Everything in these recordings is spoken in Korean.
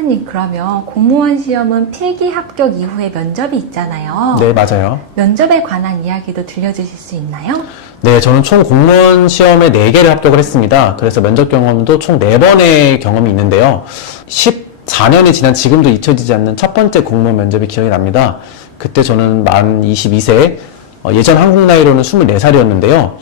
사장님, 그러면 공무원 시험은 필기 합격 이후에 면접이 있잖아요. 네, 맞아요. 면접에 관한 이야기도 들려주실 수 있나요? 네, 저는 총 공무원 시험에 4개를 합격을 했습니다. 그래서 면접 경험도 총 4번의 경험이 있는데요. 14년이 지난 지금도 잊혀지지 않는 첫 번째 공무원 면접이 기억이 납니다. 그때 저는 만 22세, 예전 한국 나이로는 24살이었는데요.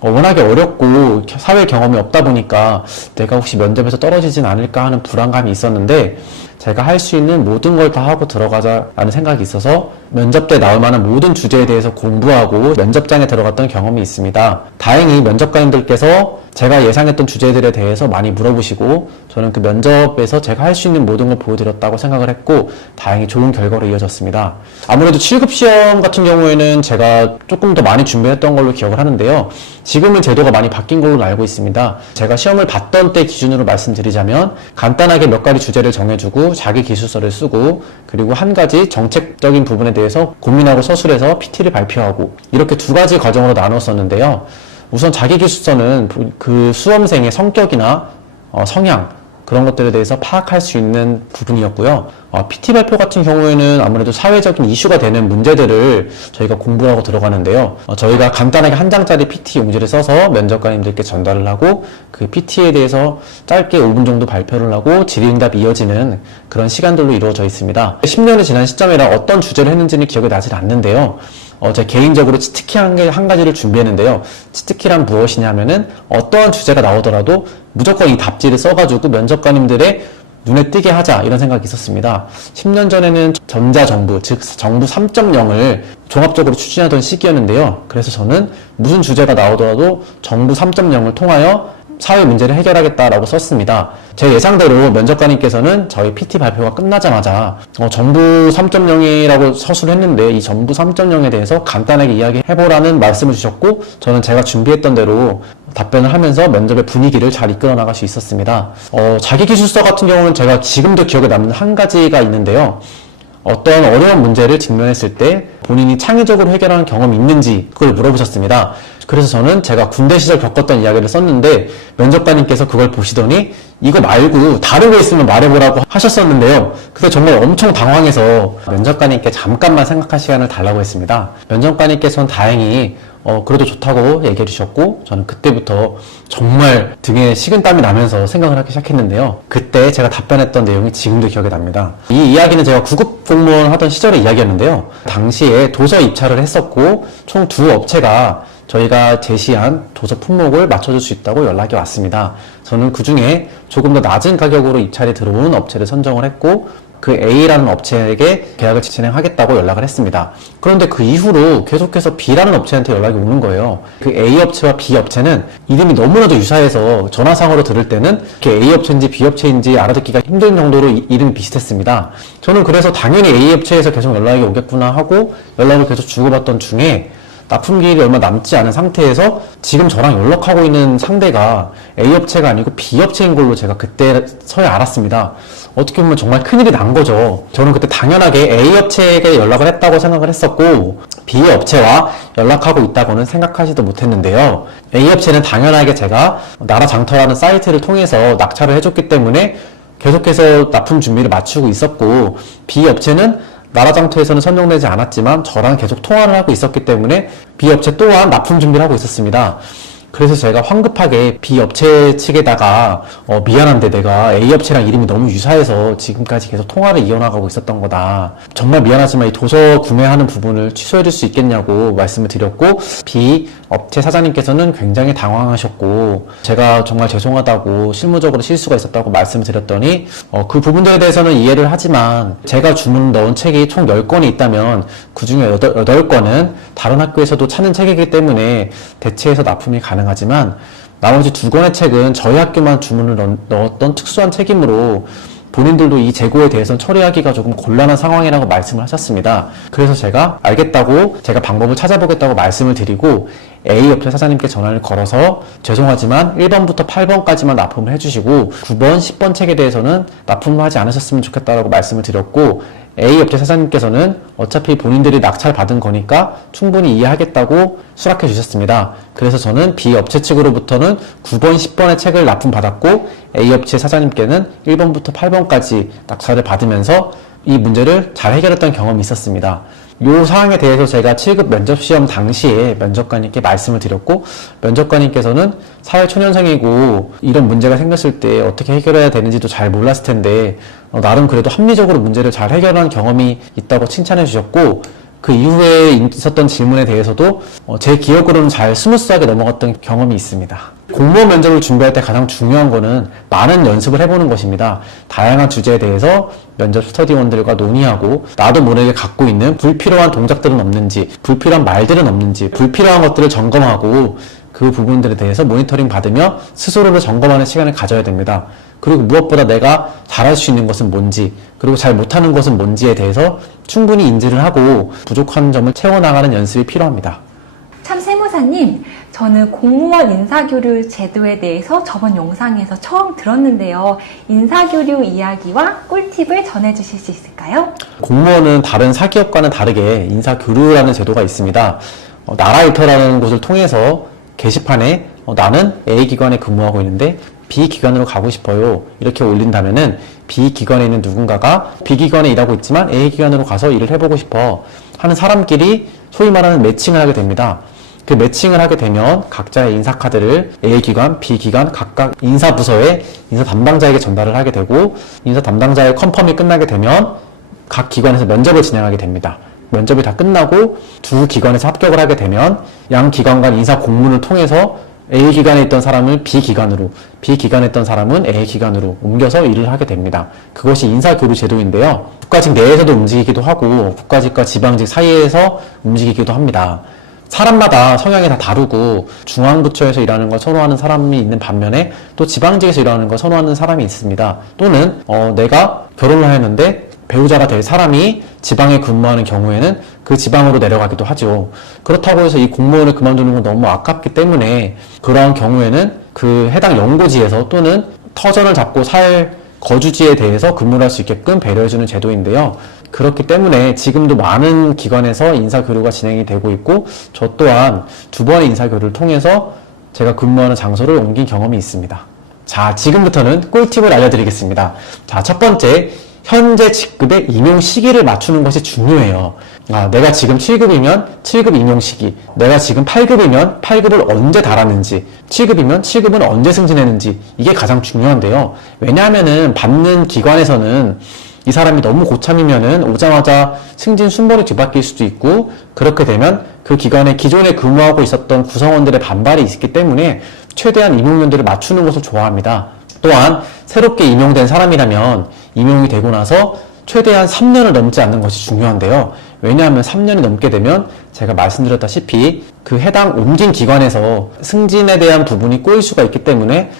워낙에 어렵고 사회 경험이 없다 보니까 내가 혹시 면접에서 떨어지진 않을까 하는 불안감이 있었는데, 제가 할 수 있는 모든 걸 다 하고 들어가자라는 생각이 있어서 면접 때 나올 만한 모든 주제에 대해서 공부하고 면접장에 들어갔던 경험이 있습니다. 다행히 면접관님들께서 제가 예상했던 주제들에 대해서 많이 물어보시고, 저는 그 면접에서 제가 할 수 있는 모든 걸 보여드렸다고 생각을 했고, 다행히 좋은 결과로 이어졌습니다. 아무래도 7급 시험 같은 경우에는 제가 조금 더 많이 준비했던 걸로 기억을 하는데요. 지금은 제도가 많이 바뀐 걸로 알고 있습니다. 제가 시험을 봤던 때 기준으로 말씀드리자면, 간단하게 몇 가지 주제를 정해주고 자기 기술서를 쓰고, 그리고 한 가지 정책적인 부분에 대해서 고민하고 서술해서 PT를 발표하고, 이렇게 2가지 과정으로 나눴었는데요. 우선 자기 기술서는 그 수험생의 성격이나 성향, 그런 것들에 대해서 파악할 수 있는 부분이었고요. PT 발표 같은 경우에는 아무래도 사회적인 이슈가 되는 문제들을 저희가 공부하고 들어가는데요. 저희가 간단하게 한 장짜리 PT 용지를 써서 면접관님들께 전달을 하고, 그 PT에 대해서 짧게 5분 정도 발표를 하고 질의응답이 이어지는 그런 시간들로 이루어져 있습니다. 10년이 지난 시점이라 어떤 주제를 했는지는 기억이 나질 않는데요. 제 개인적으로 치트키 한 가지를 준비했는데요. 치트키란 무엇이냐면은 어떠한 주제가 나오더라도 무조건 이 답지를 써가지고 면접관님들의 눈에 띄게 하자, 이런 생각이 있었습니다. 10년 전에는 전자정부, 즉 정부 3.0을 종합적으로 추진하던 시기였는데요. 그래서 저는 무슨 주제가 나오더라도 정부 3.0을 통하여 사회 문제를 해결하겠다라고 썼습니다. 제 예상대로 면접관님께서는 저희 PT 발표가 끝나자마자 정부 3.0이라고 서술을 했는데 이 정부 3.0에 대해서 간단하게 이야기해보라는 말씀을 주셨고, 저는 제가 준비했던 대로 답변을 하면서 면접의 분위기를 잘 이끌어 나갈 수 있었습니다. 자기기술서 같은 경우는 제가 지금도 기억에 남는 한 가지가 있는데요. 어떤 어려운 문제를 직면했을 때 본인이 창의적으로 해결하는 경험이 있는지 그걸 물어보셨습니다. 그래서 저는 제가 군대 시절 겪었던 이야기를 썼는데, 면접관님께서 그걸 보시더니 이거 말고 다른 거 있으면 말해보라고 하셨었는데요. 그때 정말 엄청 당황해서 면접관님께 잠깐만 생각할 시간을 달라고 했습니다. 면접관님께서는 다행히 그래도 좋다고 얘기해 주셨고, 저는 그때부터 정말 등에 식은땀이 나면서 생각을 하기 시작했는데요. 그때 제가 답변했던 내용이 지금도 기억이 납니다. 이 이야기는 제가 9급 공무원 하던 시절의 이야기였는데요. 당시에 도서 입찰을 했었고, 총 2업체가 저희가 제시한 도서 품목을 맞춰줄 수 있다고 연락이 왔습니다. 저는 그 중에 조금 더 낮은 가격으로 입찰이 들어온 업체를 선정을 했고, 그 A라는 업체에게 계약을 진행하겠다고 연락을 했습니다. 그런데 그 이후로 계속해서 B라는 업체한테 연락이 오는 거예요. 그 A 업체와 B 업체는 이름이 너무나도 유사해서 전화상으로 들을 때는 그게 A 업체인지 B 업체인지 알아듣기가 힘든 정도로 이름이 비슷했습니다. 저는 그래서 당연히 A 업체에서 계속 연락이 오겠구나 하고 연락을 계속 주고받던 중에, 납품기일이 얼마 남지 않은 상태에서 지금 저랑 연락하고 있는 상대가 A 업체가 아니고 B 업체인 걸로 제가 그때서야 알았습니다. 어떻게 보면 정말 큰일이 난 거죠. 저는 그때 당연하게 A 업체에게 연락을 했다고 생각을 했었고, B 업체와 연락하고 있다고는 생각하지도 못했는데요. A 업체는 당연하게 제가 나라장터라는 사이트를 통해서 낙찰을 해줬기 때문에 계속해서 납품 준비를 마치고 있었고, B 업체는 나라장터에서는 선정되지 않았지만 저랑 계속 통화를 하고 있었기 때문에 B 업체 또한 납품 준비를 하고 있었습니다. 그래서 제가 황급하게 B 업체 측에다가 미안한데 내가 A 업체랑 이름이 너무 유사해서 지금까지 계속 통화를 이어나가고 있었던 거다. 정말 미안하지만 이 도서 구매하는 부분을 취소해 줄 수 있겠냐고 말씀을 드렸고, B 업체 사장님께서는 굉장히 당황하셨고, 제가 정말 죄송하다고 실무적으로 실수가 있었다고 말씀을 드렸더니 그 부분들에 대해서는 이해를 하지만 제가 주문 넣은 책이 총 10권이 있다면 그 중에 8권은 다른 학교에서도 찾는 책이기 때문에 대체해서 납품이 가능하지만 나머지 2권의 책은 저희 학교만 주문을 넣었던 특수한 책이므로 본인들도 이 재고에 대해서는 처리하기가 조금 곤란한 상황이라고 말씀을 하셨습니다. 그래서 제가 알겠다고 제가 방법을 찾아보겠다고 말씀을 드리고, A 업체 사장님께 전화를 걸어서 죄송하지만 1번부터 8번까지만 납품을 해주시고 9번, 10번 책에 대해서는 납품을 하지 않으셨으면 좋겠다라고 말씀을 드렸고 A 업체 사장님께서는 어차피 본인들이 낙찰받은 거니까 충분히 이해하겠다고 수락해 주셨습니다. 그래서 저는 B 업체 측으로부터는 9번, 10번의 책을 납품받았고 A 업체 사장님께는 1번부터 8번까지 낙찰을 받으면서 이 문제를 잘 해결했던 경험이 있었습니다. 이 사항에 대해서 제가 7급 면접시험 당시에 면접관님께 말씀을 드렸고 면접관님께서는 사회초년생이고 이런 문제가 생겼을 때 어떻게 해결해야 되는지도 잘 몰랐을 텐데 나름 그래도 합리적으로 문제를 잘 해결한 경험이 있다고 칭찬해 주셨고 그 이후에 있었던 질문에 대해서도 제 기억으로는 잘 스무스하게 넘어갔던 경험이 있습니다. 공무원 면접을 준비할 때 가장 중요한 거는 많은 연습을 해보는 것입니다. 다양한 주제에 대해서 면접 스터디원들과 논의하고 나도 모르게 갖고 있는 불필요한 동작들은 없는지, 불필요한 말들은 없는지, 불필요한 것들을 점검하고 그 부분들에 대해서 모니터링 받으며 스스로를 점검하는 시간을 가져야 됩니다. 그리고 무엇보다 내가 잘할 수 있는 것은 뭔지, 그리고 잘 못하는 것은 뭔지에 대해서 충분히 인지를 하고 부족한 점을 채워나가는 연습이 필요합니다. 참 세무사님, 저는 공무원 인사교류 제도에 대해서 저번 영상에서 처음 들었는데요. 인사교류 이야기와 꿀팁을 전해주실 수 있을까요? 공무원은 다른 사기업과는 다르게 인사교류라는 제도가 있습니다. 나라일터라는 곳을 통해서 게시판에 나는 A 기관에 근무하고 있는데 B 기관으로 가고 싶어요. 이렇게 올린다면은 B 기관에 있는 누군가가 B 기관에 일하고 있지만 A 기관으로 가서 일을 해보고 싶어 하는 사람끼리 소위 말하는 매칭을 하게 됩니다. 그 매칭을 하게 되면 각자의 인사카드를 A 기관, B 기관 각각 인사부서에 인사 담당자에게 전달을 하게 되고 인사 담당자의 컨펌이 끝나게 되면 각 기관에서 면접을 진행하게 됩니다. 면접이 다 끝나고 두 기관에서 합격을 하게 되면 양 기관 간 인사 공문을 통해서 A 기관에 있던 사람을 B 기관으로, B 기관에 있던 사람은 A 기관으로 옮겨서 일을 하게 됩니다. 그것이 인사교류 제도인데요. 국가직 내에서도 움직이기도 하고 국가직과 지방직 사이에서 움직이기도 합니다. 사람마다 성향이 다 다르고 중앙부처에서 일하는 걸 선호하는 사람이 있는 반면에 또 지방직에서 일하는 걸 선호하는 사람이 있습니다. 또는 내가 결혼을 하였는데 배우자가 될 사람이 지방에 근무하는 경우에는 그 지방으로 내려가기도 하죠. 그렇다고 해서 이 공무원을 그만두는 건 너무 아깝기 때문에 그러한 경우에는 그 해당 연고지에서 또는 터전을 잡고 살 거주지에 대해서 근무를 할 수 있게끔 배려해주는 제도인데요. 그렇기 때문에 지금도 많은 기관에서 인사교류가 진행이 되고 있고 저 또한 2번의 인사교류를 통해서 제가 근무하는 장소를 옮긴 경험이 있습니다. 자, 지금부터는 꿀팁을 알려드리겠습니다. 자, 첫 번째, 현재 직급의 임용 시기를 맞추는 것이 중요해요. 내가 지금 7급이면 7급 임용 시기, 내가 지금 8급이면 8급을 언제 달았는지, 7급이면 7급은 언제 승진했는지 이게 가장 중요한데요. 왜냐하면은 받는 기관에서는 이 사람이 너무 고참이면은 오자마자 승진 순번이 뒤바뀔 수도 있고 그렇게 되면 그 기관에 기존에 근무하고 있었던 구성원들의 반발이 있기 때문에 최대한 임용연도를 맞추는 것을 좋아합니다. 또한 새롭게 임용된 사람이라면 임용이 되고 나서 최대한 3년을 넘지 않는 것이 중요한데요. 왜냐하면 3년이 넘게 되면 제가 말씀드렸다시피 그 해당 옮긴 기관에서 승진에 대한 부분이 꼬일 수가 있기 때문에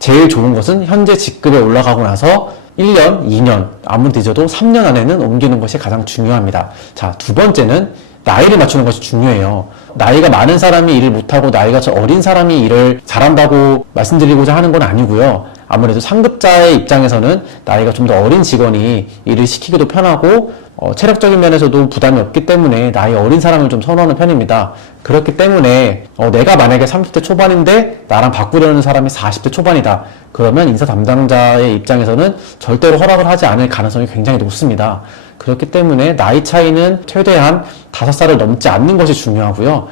제일 좋은 것은 현재 직급에 올라가고 나서 1년, 2년, 아무리 늦어도 3년 안에는 옮기는 것이 가장 중요합니다. 자, 두 번째는 나이를 맞추는 것이 중요해요. 나이가 많은 사람이 일을 못하고 나이가 저 어린 사람이 일을 잘한다고 말씀드리고자 하는 건 아니고요. 아무래도 상급자의 입장에서는 나이가 좀 더 어린 직원이 일을 시키기도 편하고 체력적인 면에서도 부담이 없기 때문에 나이 어린 사람을 좀 선호하는 편입니다. 그렇기 때문에 내가 만약에 30대 초반인데 나랑 바꾸려는 사람이 40대 초반이다. 그러면 인사 담당자의 입장에서는 절대로 허락을 하지 않을 가능성이 굉장히 높습니다. 그렇기 때문에 나이 차이는 최대한 5살을 넘지 않는 것이 중요하고요.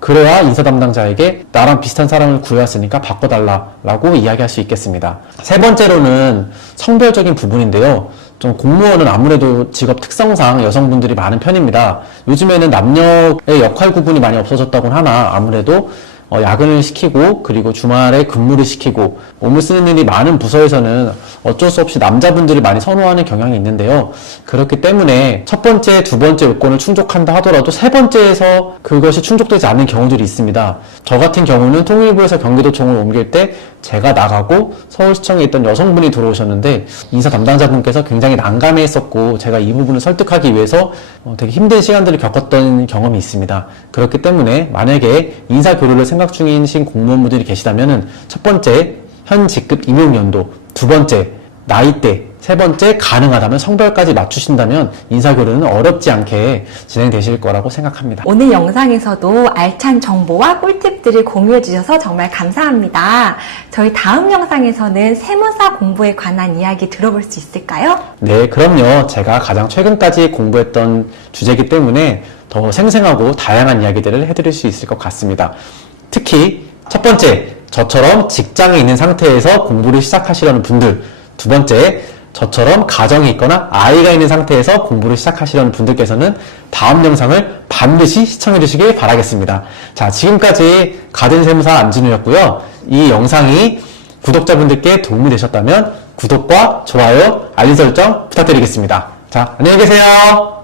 그래야 인사 담당자에게 나랑 비슷한 사람을 구해왔으니까 바꿔달라고 이야기할 수 있겠습니다. 세 번째로는 성별적인 부분인데요. 좀 공무원은 아무래도 직업 특성상 여성분들이 많은 편입니다. 요즘에는 남녀의 역할 구분이 많이 없어졌다곤 하나 아무래도 야근을 시키고 그리고 주말에 근무를 시키고 몸을 쓰는 일이 많은 부서에서는 어쩔 수 없이 남자분들이 많이 선호하는 경향이 있는데요. 그렇기 때문에 첫 번째, 두 번째 요건을 충족한다 하더라도 세 번째에서 그것이 충족되지 않는 경우들이 있습니다. 저 같은 경우는 통일부에서 경기도청으로 옮길 때 제가 나가고 서울시청에 있던 여성분이 들어오셨는데 인사 담당자분께서 굉장히 난감해했었고 제가 이 부분을 설득하기 위해서 되게 힘든 시간들을 겪었던 경험이 있습니다. 그렇기 때문에 만약에 인사교류를 생각 중이신 공무원분들이 계시다면 첫 번째, 현 직급 임용연도, 두 번째, 나이대, 세 번째, 가능하다면 성별까지 맞추신다면 인사교류는 어렵지 않게 진행되실 거라고 생각합니다. 오늘 영상에서도 알찬 정보와 꿀팁들을 공유해 주셔서 정말 감사합니다. 저희 다음 영상에서는 세무사 공부에 관한 이야기 들어볼 수 있을까요? 네, 그럼요. 제가 가장 최근까지 공부했던 주제이기 때문에 더 생생하고 다양한 이야기들을 해드릴 수 있을 것 같습니다. 특히 첫 번째, 저처럼 직장에 있는 상태에서 공부를 시작하시려는 분들, 두 번째, 저처럼 가정이 있거나 아이가 있는 상태에서 공부를 시작하시려는 분들께서는 다음 영상을 반드시 시청해 주시길 바라겠습니다. 자, 지금까지 가든세무사 안진우였고요. 이 영상이 구독자분들께 도움이 되셨다면 구독과 좋아요, 알림 설정 부탁드리겠습니다. 자, 안녕히 계세요.